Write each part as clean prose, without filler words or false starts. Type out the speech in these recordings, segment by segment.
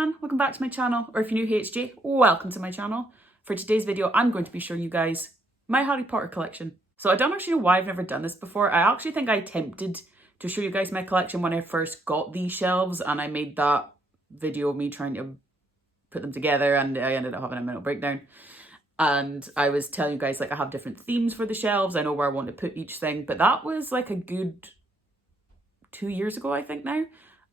everyone, welcome back to my channel, or if you're new HJ, welcome to my channel. For today's video, I'm going to be showing you guys my Harry Potter collection. So I don't actually know why I've never done this before. I actually think I attempted to show you guys my collection when I first got these shelves, and I made that video of me trying to put them together, and I ended up having a mental breakdown. And I was telling you guys, like, I have different themes for the shelves. I know where I want to put each thing, but that was like a good 2 years ago, I think now.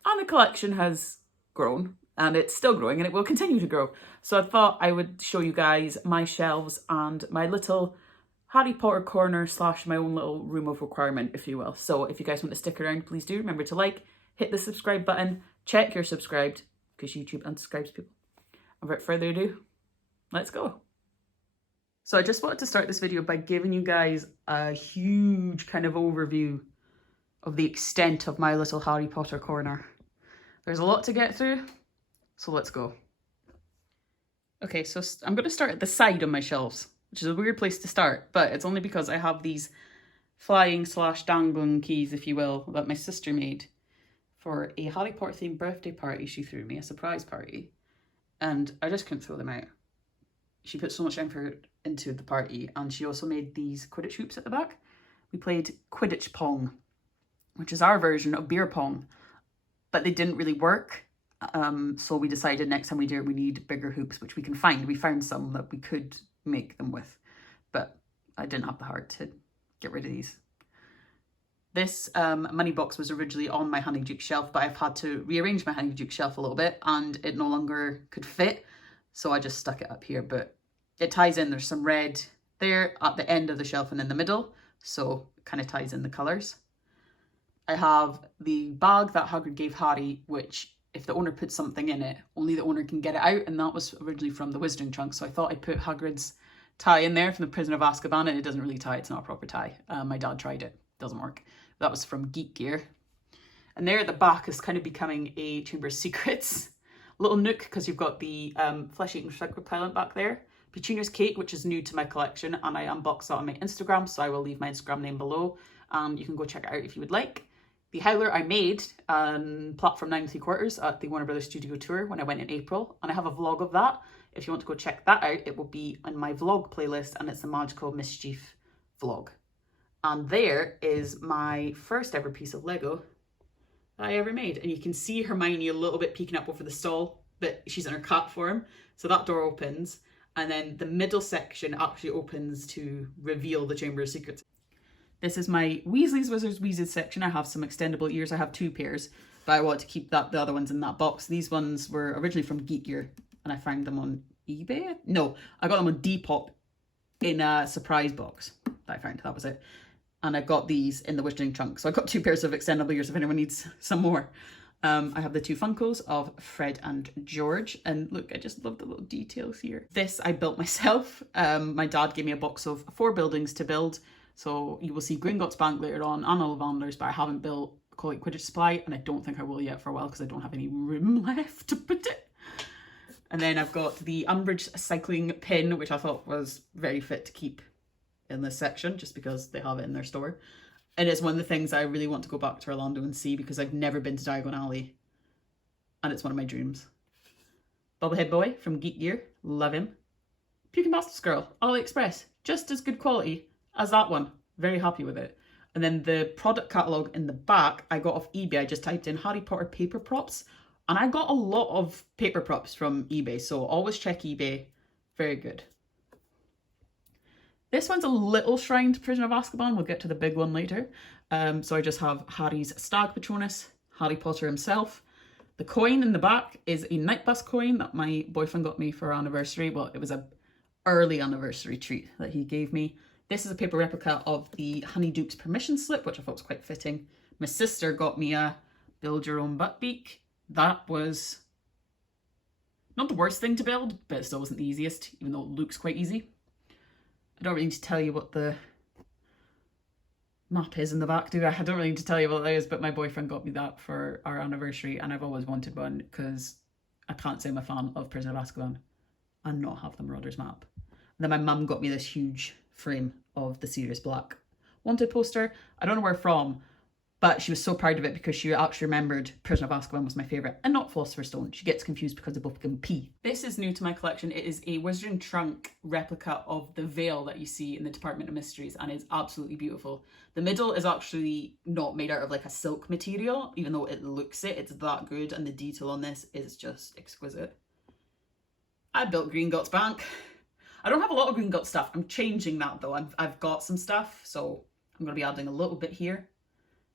And the collection has grown, and it's still growing, and it will continue to grow. So I thought I would show you guys my shelves and my little Harry Potter corner / my own little room of requirement, if you will. So if you guys want to stick around, please do. Remember to like, hit the subscribe button, check you're subscribed, because YouTube unsubscribes people. And without further ado, let's go. So I just wanted to start this video by giving you guys a huge kind of overview of the extent of my little Harry Potter corner. There's a lot to get through, so let's go. Okay, so I'm going to start at the side of my shelves, which is a weird place to start, but it's only because I have these flying / dangling keys, if you will, that my sister made for a Harry Potter themed birthday party she threw me, a surprise party, and I just couldn't throw them out. She put so much effort into the party, and she also made these Quidditch hoops at the back. We played Quidditch Pong, which is our version of beer pong, but they didn't really work. So we decided next time we do it, we need bigger hoops, which we can find. We found some that we could make them with, but I didn't have the heart to get rid of these. This money box was originally on my Honeydew shelf, but I've had to rearrange my Honeydew shelf a little bit, and it no longer could fit. So I just stuck it up here, but it ties in. There's some red there at the end of the shelf and in the middle, so it kind of ties in the colours. I have the bag that Hagrid gave Harry, which if the owner puts something in it, only the owner can get it out, and that was originally from the Wizarding Trunk. So I thought I'd put Hagrid's tie in there from the Prisoner of Azkaban, and it doesn't really tie. It's not a proper tie. My dad tried it. Doesn't work. That was from Geek Gear. And there at the back is kind of becoming a Chamber of Secrets little nook, because you've got the flesh-eating shrink repellent back there. Petunia's Cake, which is new to my collection, and I unboxed that on my Instagram, so I will leave my Instagram name below. You can go check it out if you would like. The Howler I made on platform 9 3/4 at the Warner Brothers Studio Tour when I went in April, and I have a vlog of that. If you want to go check that out, it will be on my vlog playlist, and it's a Magical Mischief vlog. And there is my first ever piece of Lego that I ever made, and you can see Hermione a little bit peeking up over the stall, but she's in her cat form, so that door opens, and then the middle section actually opens to reveal the Chamber of Secrets. This is my Weasley's Wizards Wizards section. I have some extendable ears. I have 2 pairs, but I want to keep the other ones in that box. These ones were originally from Geek Gear, and I found them on eBay. No, I got them on Depop in a surprise box that I found. That was it. And I got these in the Wizarding Trunk. So I got 2 pairs of extendable ears if anyone needs some more. I have the 2 Funkos of Fred and George, and look, I just love the little details here. This I built myself. My dad gave me a box of 4 buildings to build. So you will see Gringotts Bank later on and Ollivanders, but I haven't built College Quidditch Supply, and I don't think I will yet for a while because I don't have any room left to put it. And then I've got the Umbridge cycling pin, which I thought was very fit to keep in this section just because they have it in their store. And it's one of the things I really want to go back to Orlando and see, because I've never been to Diagon Alley, and it's one of my dreams. Bobblehead Boy from Geek Gear, love him. Pukin Bastards Girl, AliExpress, just as good quality as that one. Very happy with it. And then the product catalogue in the back I got off eBay. I just typed in Harry Potter paper props, and I got a lot of paper props from eBay, so always check eBay. Very good. This one's a little shrine to Prisoner of Azkaban. We'll get to the big one later. So I just have Harry's Stag Patronus, Harry Potter himself. The coin in the back is a night bus coin that my boyfriend got me for our anniversary. Well, it was an early anniversary treat that he gave me. This is a paper replica of the Honeyduke's permission slip, which I thought was quite fitting. My sister got me a build your own butt beak. That was not the worst thing to build, but it still wasn't the easiest, even though it looks quite easy. I don't really need to tell you what the map is in the back, do I? I don't really need to tell you what that is, but my boyfriend got me that for our anniversary, and I've always wanted one because I can't say I'm a fan of Prisoner of Azkaban and not have the Marauders map. And then my mum got me this huge frame of the Sirius Black Wanted poster. I don't know where from, But she was so proud of it because she actually remembered Prisoner of Azkaban was my favourite and not Philosopher's Stone. She gets confused because they both begin P. This is new to my collection. It is a Wizarding Trunk replica of the veil that you see in the Department of Mysteries, and it's absolutely beautiful. The middle is actually not made out of like a silk material, even though it looks it. It's that good, and the detail on this is just exquisite. I built Gringotts Bank. I don't have a lot of Gringotts stuff. I'm changing that though. I've got some stuff, so I'm going to be adding a little bit here.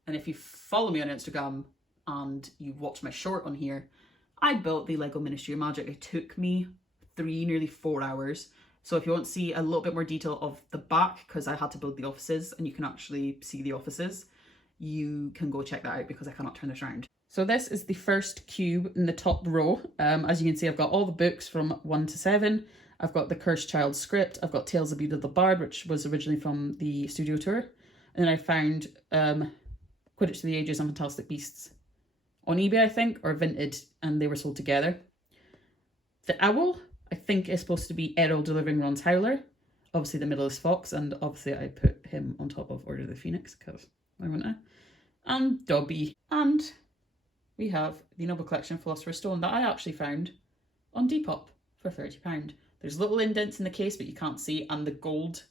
And if you follow me on Instagram and you watch my short on here, I built the Lego Ministry of Magic. It took me nearly 4 hours. So if you want to see a little bit more detail of the back, because I had to build the offices and you can actually see the offices, you can go check that out because I cannot turn this around. So this is the first cube in the top row. As you can see, I've got all the books from 1 to 7. I've got the Cursed Child script. I've got Tales of Beedle the Bard, which was originally from the studio tour. And then I found Quidditch to the Ages and Fantastic Beasts on eBay, I think, or Vinted, and they were sold together. The owl, I think, is supposed to be Errol delivering Ron's Howler. Obviously, the middle is Fox, and obviously I put him on top of Order of the Phoenix, because why wouldn't I? And Dobby. And we have the Noble Collection Philosopher's Stone that I actually found on Depop for £30. There's little indents in the case, but you can't see, and the gold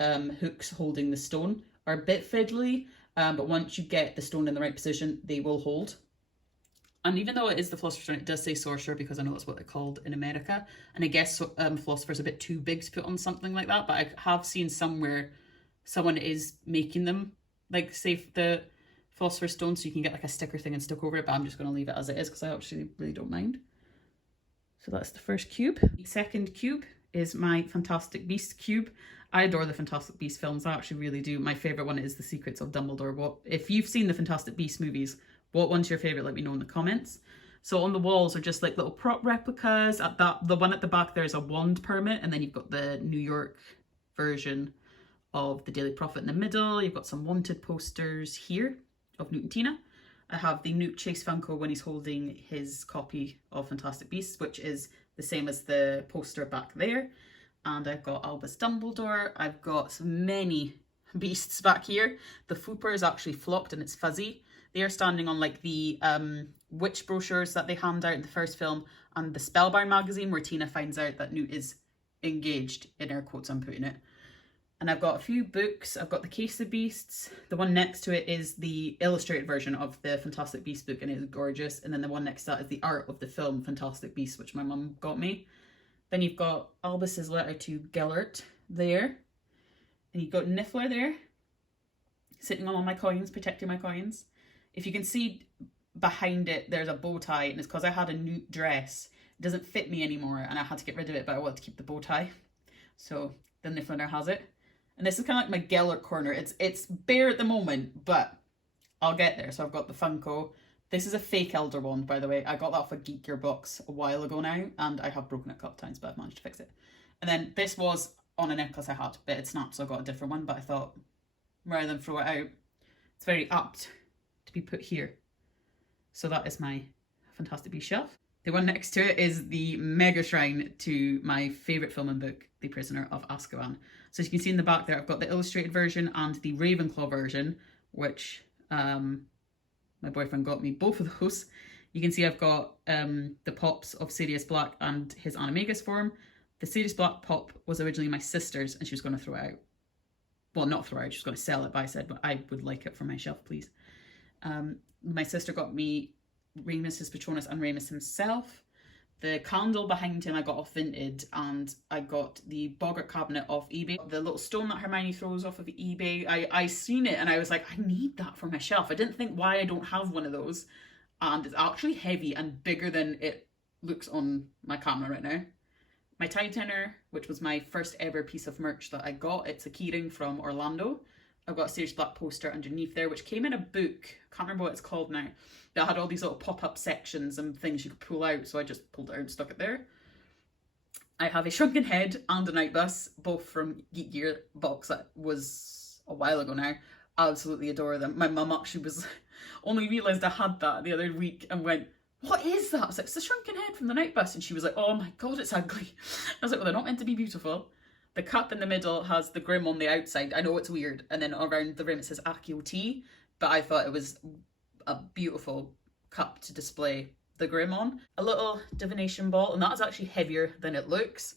hooks holding the stone are a bit fiddly, but once you get the stone in the right position, they will hold. And even though it is the Philosopher's Stone, it does say Sorcerer because I know that's what they're called in America. And I guess Philosopher's a bit too big to put on something like that, but I have seen somewhere someone is making them, like, say, the Philosopher's Stone, so you can get like a sticker thing and stick over it, but I'm just going to leave it as it is because I actually really don't mind. So that's the first cube. The second cube is my Fantastic Beasts cube. I adore the Fantastic Beasts films. I actually really do. My favourite one is The Secrets of Dumbledore. If you've seen the Fantastic Beasts movies, what one's your favourite? Let me know in the comments. So on the walls are just like little prop replicas. The one at the back there is a wand permit, and then you've got the New York version of the Daily Prophet in the middle. You've got some wanted posters here of Newt and Tina. I have the Newt Chase Funko when he's holding his copy of Fantastic Beasts, which is the same as the poster back there. And I've got Albus Dumbledore. I've got many beasts back here. The Fooper is actually flocked and it's fuzzy. They are standing on like the witch brochures that they hand out in the first film, and the Spellbound magazine where Tina finds out that Newt is engaged, in air quotes I'm putting it. And I've got a few books. I've got the Case of Beasts. The one next to it is the illustrated version of the Fantastic Beasts book, and it is gorgeous. And then the one next to that is the art of the film Fantastic Beasts, which my mum got me. Then you've got Albus's letter to Gellert there. And you've got Niffler there, sitting on all my coins, protecting my coins. If you can see behind it, there's a bow tie, and it's because I had a Newt dress. It doesn't fit me anymore, and I had to get rid of it, but I wanted to keep the bow tie. So the Niffler now has it. And this is kind of like my Gellert corner. It's bare at the moment, but I'll get there. So I've got the Funko. This is a fake Elder Wand, by the way. I got that off a Geek Gear box a while ago now, and I have broken it a couple times, but I've managed to fix it. And then this was on a necklace I had, but it snapped, so I got a different one. But I thought, rather than throw it out, it's very apt to be put here. So that is my Fantastic Beasts shelf. The one next to it is the mega shrine to my favourite film and book, The Prisoner of Azkaban. So as you can see in the back there, I've got the illustrated version and the Ravenclaw version, which my boyfriend got me both of those. You can see I've got the pops of Sirius Black and his Animagus form. The Sirius Black pop was originally my sister's, and she was going to throw it out. Well, not throw it out, she was going to sell it, but I said, but I would like it for my shelf, please. My sister got me Remus, his Patronus, and Remus himself. The candle behind him I got off Vinted, and I got the Boggart cabinet off eBay. The little stone that Hermione throws off of eBay, I seen it and I was like, I need that for my shelf. I didn't think why I don't have one of those. And it's actually heavy and bigger than it looks on my camera right now. My tie tenor, which was my first ever piece of merch that I got. It's a keyring from Orlando. I've got a Sirius Black poster underneath there, which came in a book. Can't remember what it's called now. That had all these little pop-up sections and things you could pull out, so I just pulled it out and stuck it there. I have a Shrunken Head and a Night Bus, both from Geek Gear box that was a while ago now. Absolutely adore them. My mum actually was only realised I had that the other week and went, what is that? I was like, it's the Shrunken Head from the Night Bus. And she was like, oh my god, it's ugly. I was like, well, they're not meant to be beautiful. The cup in the middle has the Grim on the outside. I know it's weird. And then around the rim it says Accio Tea. but I thought it was a beautiful cup to display the Grim on. A little divination ball, and that is actually heavier than it looks.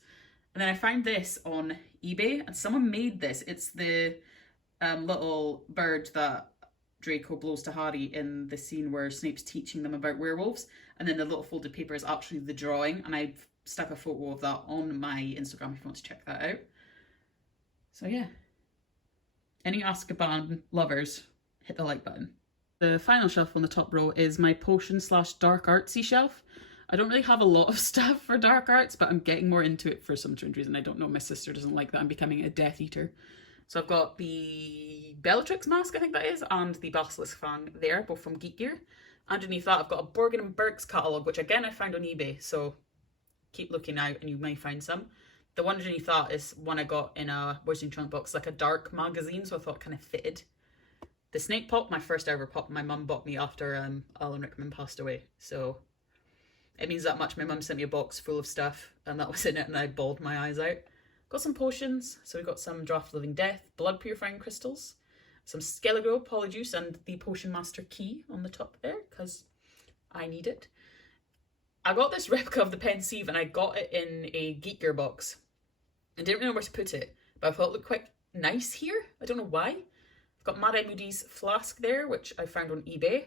And then I found this on eBay, and someone made this. It's the little bird that Draco blows to Harry in the scene where Snape's teaching them about werewolves, and then the little folded paper is actually the drawing, and I've stuck a photo of that on my Instagram if you want to check that out. So yeah, any Azkaban lovers, hit the like button. The final shelf on the top row is my potion / dark artsy shelf. I don't really have a lot of stuff for dark arts, but I'm getting more into it for some strange reason. I don't know, my sister doesn't like that I'm becoming a Death Eater. So I've got the Bellatrix mask, I think that is, and the Basilisk Fang there, both from Geek Gear. Underneath that I've got a Borgin and Burke's catalogue, which again I found on eBay, so keep looking out and you may find some. The one underneath that is one I got in a Wizarding Trunk box, like a dark magazine, so I thought it kind of fitted. The Snake Pop, my first ever pop, my mum bought me after Alan Rickman passed away, so it means that much. My mum sent me a box full of stuff and that was in it, and I bawled my eyes out. Got some potions, so we got some Draft Living Death, blood purifying crystals, some Skelligro Polyjuice, and the Potion Master key on the top there, because I need it. I got this replica of the Pensieve and I got it in a Geek Gear box. I didn't really know where to put it, but I thought it looked quite nice here. I don't know why. I've got Mad Eye Moody's flask there, which I found on eBay.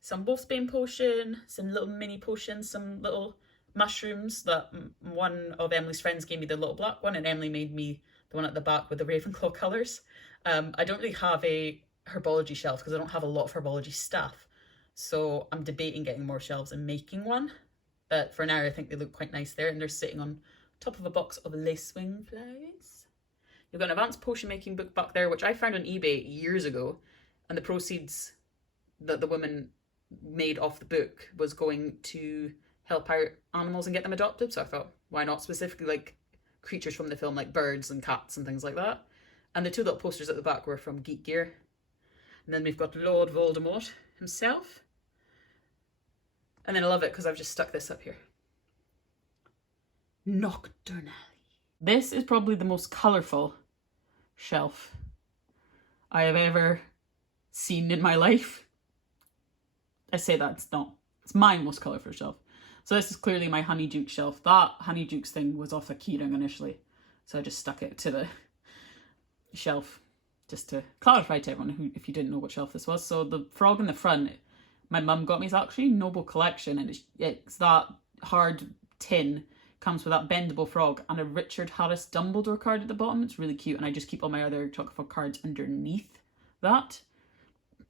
Some Wolfsbane potion, some little mini potions, some little mushrooms that one of Emily's friends gave me, the little black one, and Emily made me the one at the back with the Ravenclaw colours. I don't really have a herbology shelf because I don't have a lot of herbology stuff. So I'm debating getting more shelves and making one. But for now, I think they look quite nice there, and they're sitting on top of a box of lacewing flowers. You've got an advanced potion making book back there, which I found on eBay years ago, and the proceeds that the woman made off the book was going to help out animals and get them adopted. So I thought, why not? Specifically like creatures from the film, like birds and cats and things like that. And the two little posters at the back were from Geek Gear. And then we've got Lord Voldemort himself. And then I love it because I've just stuck this up here. Nocturnally. This is probably the most colourful shelf I have ever seen in my life. I say that, it's not. It's my most colourful shelf. So this is clearly my Honeydukes shelf. That Honeydukes thing was off a keyring initially. So I just stuck it to the shelf just to clarify to everyone who, if you didn't know what shelf this was. So the frog in the front, my mum got me, is actually Noble Collection, and it's that hard tin, comes with that bendable frog and a Richard Harris Dumbledore card at the bottom. It's really cute, and I just keep all my other chocolate frog cards underneath that.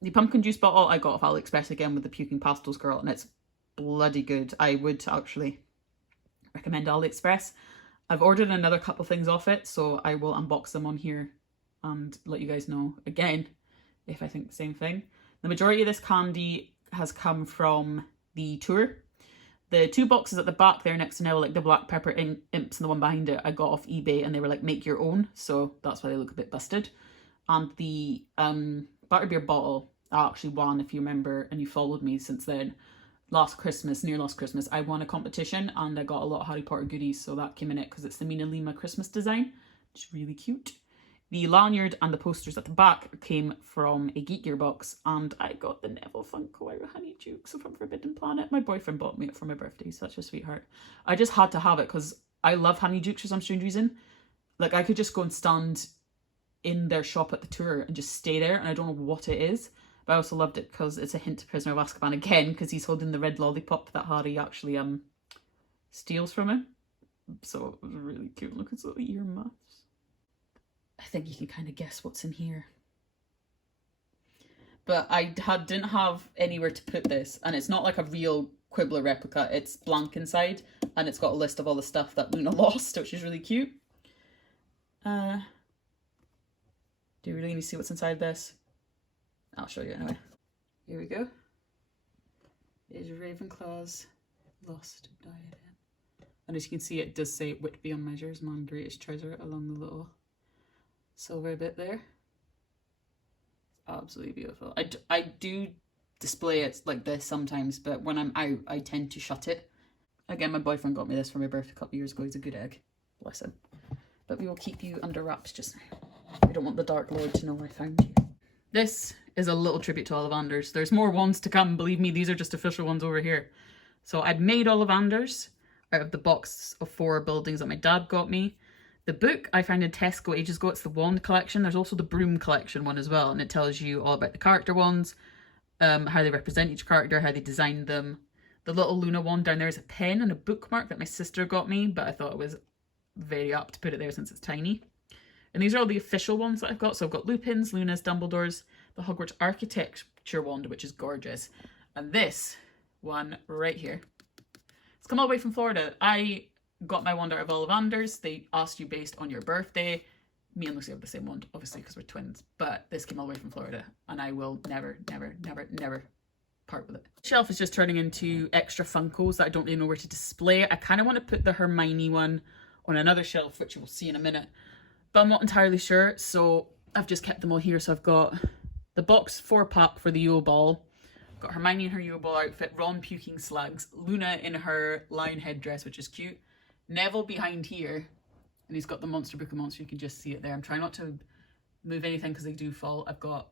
The pumpkin juice bottle I got off AliExpress again with the Puking Pastels girl, and it's bloody good. I would actually recommend AliExpress. I've ordered another couple things off it, so I will unbox them on here and let you guys know again if I think the same thing. The majority of this candy has come from the tour. The two boxes at the back there next to Neville, like the black pepper imps and the one behind it, I got off eBay, and they were like make your own, so that's why they look a bit busted. And the butterbeer bottle, I actually won, if you remember and you followed me since then, near last Christmas, I won a competition and I got a lot of Harry Potter goodies, so that came in it because it's the Mina Lima Christmas design, which is really cute. The lanyard and the posters at the back came from a Geek Gear box, and I got the Neville Funko out of Honeydukes from Forbidden Planet. My boyfriend bought me it for my birthday, such a sweetheart. I just had to have it because I love Honeydukes for some strange reason. Like, I could just go and stand in their shop at the tour and just stay there, and I don't know what it is. But I also loved it because it's a hint to Prisoner of Azkaban again, because he's holding the red lollipop that Harry actually steals from him. So it was really cute. Look at the little earmuffs. I think you can kind of guess what's in here. But I didn't have anywhere to put this, and it's not like a real Quibbler replica. It's blank inside, and it's got a list of all the stuff that Luna lost, which is really cute. Do you really need to see what's inside this? I'll show you anyway. Here we go. Here's Ravenclaw's lost diadem. And as you can see, it does say Wit Beyond Measures, my greatest treasure, along the little silver bit there. Absolutely beautiful. I do display it like this sometimes, but when I'm out, I tend to shut it. Again, my boyfriend got me this for my birthday a couple of years ago. He's a good egg. Bless him. But we will keep you under wraps just now. We don't want the Dark Lord to know I found you. This is a little tribute to Ollivanders. There's more ones to come, believe me, these are just official ones over here. So I'd made Ollivanders out of the box of 4 buildings that my dad got me. The book I found in Tesco ages ago, it's the wand collection. There's also the broom collection one as well, and it tells you all about the character wands, how they represent each character, how they designed them. The little Luna wand down there is a pen and a bookmark that my sister got me, but I thought it was very apt to put it there since it's tiny. And these are all the official ones that I've got. So I've got Lupin's, Luna's, Dumbledore's, the Hogwarts Architecture wand, which is gorgeous. And this one right here. It's come all the way from Florida. I got my wand out of Ollivanders. They asked you based on your birthday. Me and Lucy have the same wand, obviously, because we're twins. But this came all the way from Florida. And I will never, never, never, never part with it. The shelf is just turning into extra Funkos that I don't really know where to display. I kind of want to put the Hermione one on another shelf, which you will see in a minute. But I'm not entirely sure, so I've just kept them all here. So I've got the box 4-pack for the Yule Ball. I've got Hermione in her Yule Ball outfit, Ron puking slugs, Luna in her lion headdress, which is cute, Neville behind here, and he's got the Monster Book of Monsters. You can just see it there. I'm trying not to move anything because they do fall. I've got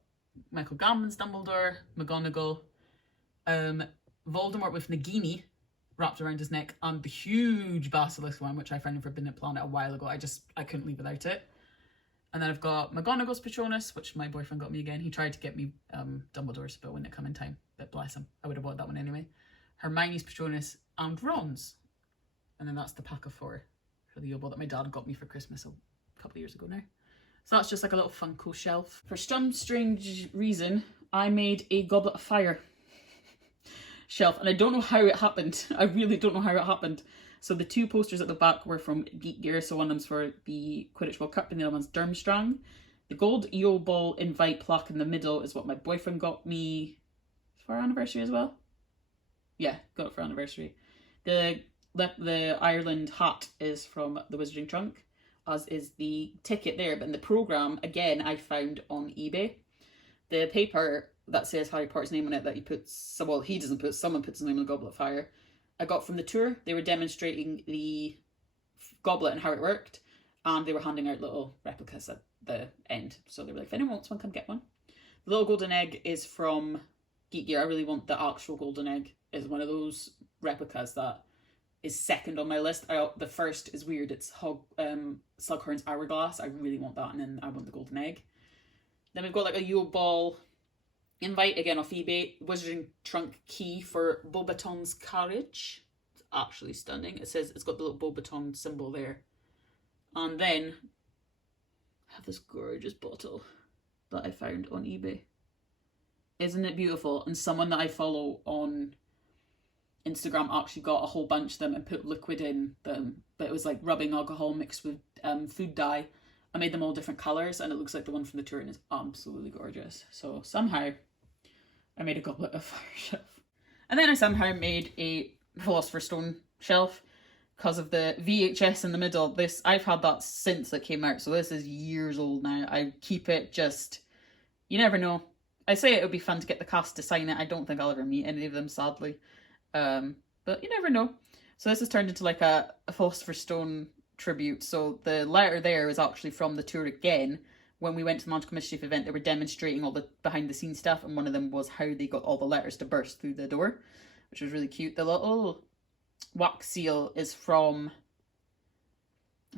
Michael Gambon's Dumbledore, McGonagall, Voldemort with Nagini wrapped around his neck, and the huge basilisk one, which I found in Forbidden Planet a while ago. I couldn't leave without it. And then I've got McGonagall's Patronus, which my boyfriend got me again. He tried to get me Dumbledore's, but wouldn't it come in time. But bless him, I would have bought that one anyway. Hermione's Patronus and Ron's. And then that's the pack of 4 for the Yule Ball that my dad got me for Christmas a couple of years ago now. So that's just like a little Funko shelf. For some strange reason, I made a Goblet of Fire shelf, and I don't know how it happened. I really don't know how it happened. So the 2 posters at the back were from Geek Gear. So one of them's for the Quidditch World Cup and the other one's Durmstrang. The gold Yule Ball invite plaque in the middle is what my boyfriend got me for our anniversary as well. Yeah, got it for anniversary. The Ireland hat is from the Wizarding Trunk, as is the ticket there. But in the programme, again, I found on eBay. The paper that says Harry Potter's name on it that he puts, well, he doesn't put, someone puts his name on the Goblet of Fire, I got from the tour. They were demonstrating the goblet and how it worked, and they were handing out little replicas at the end. So they were like, if anyone wants one, come get one. The little golden egg is from Geek Gear. I really want the actual golden egg. It's one of those replicas that is second on my list. The first is weird. It's Slughorn's Hourglass. I really want that, and then I want the golden egg. Then we've got like a Yule Ball invite, again off eBay. Wizarding Trunk key for Beauxbaton's Carriage. It's actually stunning. It says, it's got the little Beauxbaton symbol there. And then I have this gorgeous bottle that I found on eBay. Isn't it beautiful? And someone that I follow on Instagram actually got a whole bunch of them and put liquid in them, but it was like rubbing alcohol mixed with food dye. I made them all different colours, and it looks like the one from the tour, and it's absolutely gorgeous. So somehow I made a Goblet of Fire shelf. And then I somehow made a Philosopher's Stone shelf because of the VHS in the middle. This, I've had that since it came out, so this is years old now. I keep it just, you never know. I say it would be fun to get the cast to sign it. I don't think I'll ever meet any of them, sadly. But you never know. So this has turned into like a Philosopher's Stone tribute. So the letter there is actually from the tour again. When we went to the Magical Mischief event, they were demonstrating all the behind the scenes stuff, and one of them was how they got all the letters to burst through the door, which was really cute. The little wax seal is from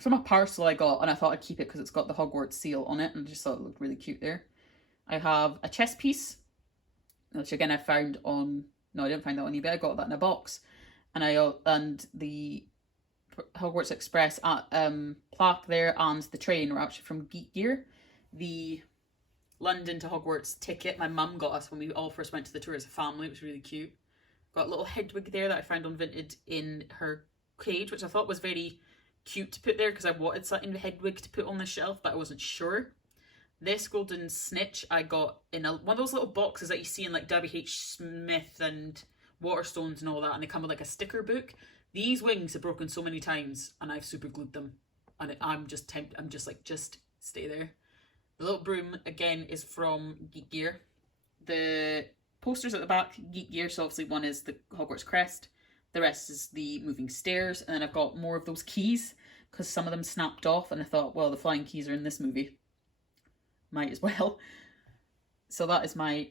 a parcel I got, and I thought I'd keep it because it's got the Hogwarts seal on it, and I just thought it looked really cute there. I have a chess piece, which again I found on, no, I didn't find that on eBay, I got that in a box. And the Hogwarts Express plaque there and the train were actually from Geek Gear. The London to Hogwarts ticket my mum got us when we all first went to the tour as a family. It was really cute. Got a little Hedwig there that I found on Vinted in her cage, which I thought was very cute to put there because I wanted something with Hedwig to put on the shelf, but I wasn't sure. This golden snitch I got in one of those little boxes that you see in like W.H. Smith and Waterstones and all that, and they come with like a sticker book. These wings have broken so many times, and I've super glued them, and I'm just tempted. I'm just like, just stay there. The little broom again is from Geek Gear. The posters at the back, Geek Gear. So obviously one is the Hogwarts crest, the rest is the moving stairs, and then I've got more of those keys because some of them snapped off, and I thought, well, the flying keys are in this movie, might as well. So that is my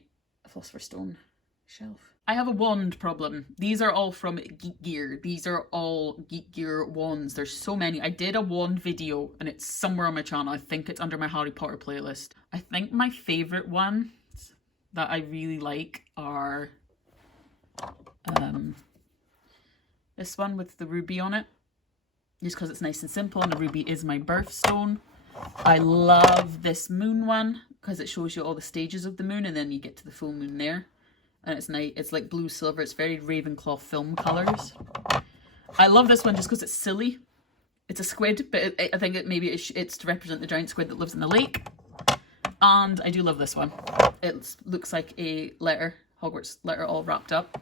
Philosopher's Stone shelf. I have a wand problem. These are all from Geek Gear. These are all Geek Gear wands. There's so many. I did a wand video and it's somewhere on my channel. I think it's under my Harry Potter playlist. I think my favourite one that I really like are this one with the ruby on it. Just because it's nice and simple and the ruby is my birthstone. I love this moon one because it shows you all the stages of the moon and then you get to the full moon there. And it's nice. It's like blue silver. It's very Ravenclaw film colours. I love this one just because it's silly. It's a squid, but I think it's to represent the giant squid that lives in the lake. And I do love this one. It looks like a letter, Hogwarts letter all wrapped up.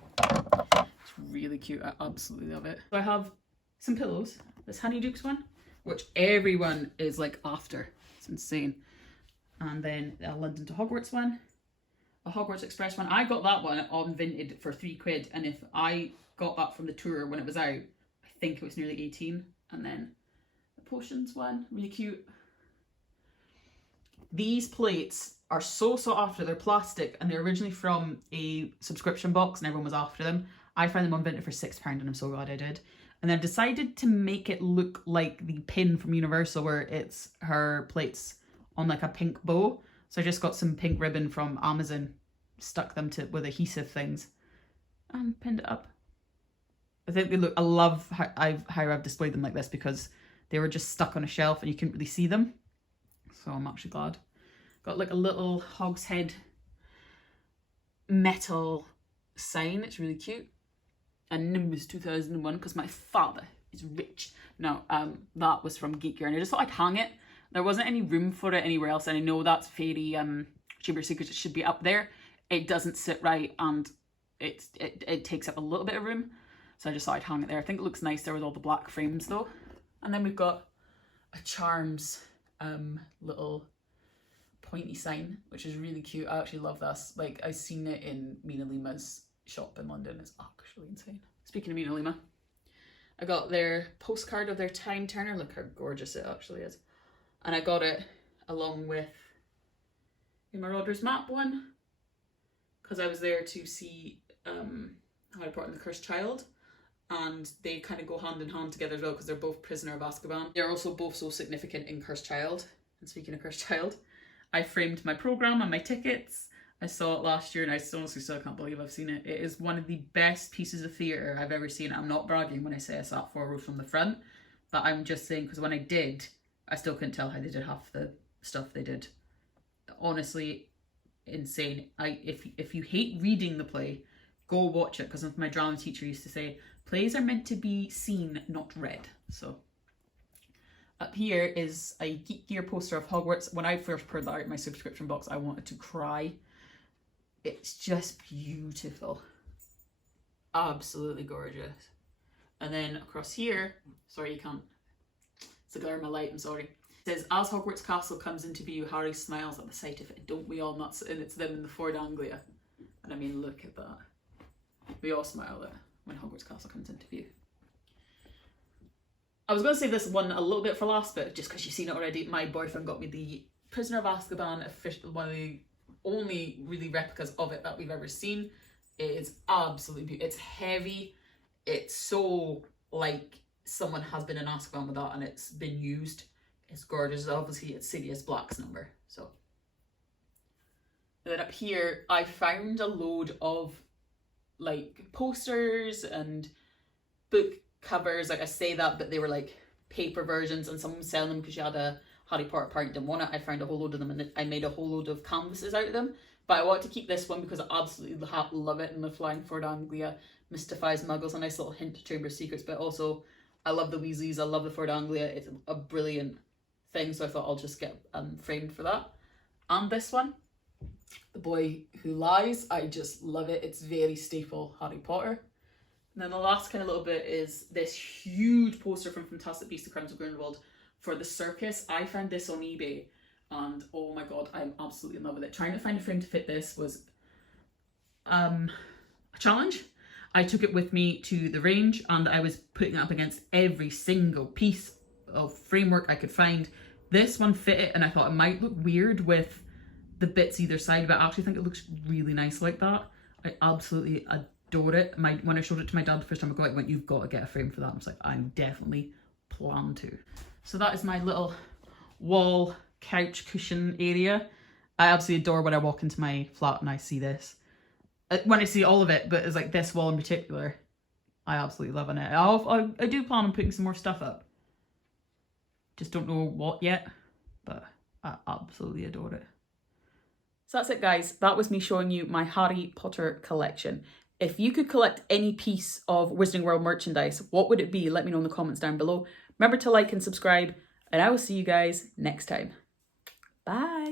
It's really cute. I absolutely love it. So I have some pillows. This Honeydukes one, which everyone is like after. It's insane. And then a London to Hogwarts one. A Hogwarts Express one. I got that one on Vinted for £3, and if I got that from the tour when it was out, I think it was nearly 18. And then the potions one, really cute. These plates are so sought after. They're plastic and they're originally from a subscription box and everyone was after them. I found them on Vinted for £6 and I'm so glad I did. And I've decided to make it look like the pin from Universal where it's her plates on like a pink bow. So I just got some pink ribbon from Amazon, stuck them to with adhesive things and pinned it up. I think they look, I love how I've displayed them like this because they were just stuck on a shelf and you couldn't really see them. So I'm actually glad. Got like a little hogshead metal sign. It's really cute. And Nimbus 2001 because my father is rich. No, that was from Geek Gear and I just thought I'd hang it. There wasn't any room for it anywhere else and I know that's very Chamber of Secrets, it should be up there. It doesn't sit right and it takes up a little bit of room. So I just thought I'd hang it there. I think it looks nice there with all the black frames though. And then we've got a Charms little pointy sign, which is really cute. I actually love this. Like, I've seen it in Mina Lima's shop in London. It's actually insane. Speaking of Mina Lima, I got their postcard of their Time Turner. Look how gorgeous it actually is. And I got it along with the Marauders map one because I was there to see Harry Potter and the Cursed Child. And they kind of go hand in hand together as well because they're both Prisoner of Azkaban. They're also both so significant in Cursed Child. And speaking of Cursed Child, I framed my programme and my tickets. I saw it last year and I honestly still can't believe I've seen it. It is one of the best pieces of theatre I've ever seen. I'm not bragging when I say I sat 4 rows from the front, but I'm just saying because when I did, I still couldn't tell how they did half the stuff they did. Honestly, insane. If you hate reading the play, go watch it because my drama teacher used to say, plays are meant to be seen, not read. So up here is a Geek Gear poster of Hogwarts. When I first put that out in my subscription box, I wanted to cry. It's just beautiful. Absolutely gorgeous. And then across here, sorry you can't, it's the glare of my light, I'm sorry. It says, as Hogwarts Castle comes into view, Harry smiles at the sight of it. Don't we all nuts? And it's them in the Ford Anglia. And I mean, look at that. We all smile at when Hogwarts Castle comes into view. I was going to save this one a little bit for last, but just because you've seen it already, my boyfriend got me the Prisoner of Azkaban official, one of the only really replicas of it that we've ever seen. It is absolutely beautiful. It's heavy. It's so like someone has been in Azkaban with that and it's been used. It's gorgeous. Obviously, it's Sirius Black's number. So, and then up here, I found a load of like posters and book covers. Like I say that, but they were like paper versions and someone was selling them because you had a Harry Potter party didn't want it. I found a whole load of them and I made a whole load of canvases out of them. But I want to keep this one because I absolutely love it. And the Flying Ford Anglia mystifies muggles, a nice little hint to Chamber of Secrets. But also, I love the Weasleys. I love the Ford Anglia. It's a brilliant thing. So I thought I'll just get framed for that. And this one, The Boy Who Lies. I just love it. It's very staple Harry Potter. And then the last kind of little bit is this huge poster from Fantastic Beasts: The Crimes of Grindelwald for the circus. I found this on eBay and oh my god, I'm absolutely in love with it. Trying to find a frame to fit this was a challenge. I took it with me to the range and I was putting it up against every single piece of framework I could find. This one fit it and I thought it might look weird with the bits either side, but I actually think it looks really nice like that. I absolutely adore it. When I showed it to my dad the first time I got it, he went, "You've got to get a frame for that." I was like, I definitely plan to. So that is my little wall couch cushion area. I absolutely adore when I walk into my flat and I see this. When I see all of it, but it's like this wall in particular, I absolutely love it. I do plan on putting some more stuff up. Just don't know what yet, but I absolutely adore it. So that's it, guys. That was me showing you my Harry Potter collection. If you could collect any piece of Wizarding World merchandise, what would it be? Let me know in the comments down below. Remember to like and subscribe, and I will see you guys next time. Bye.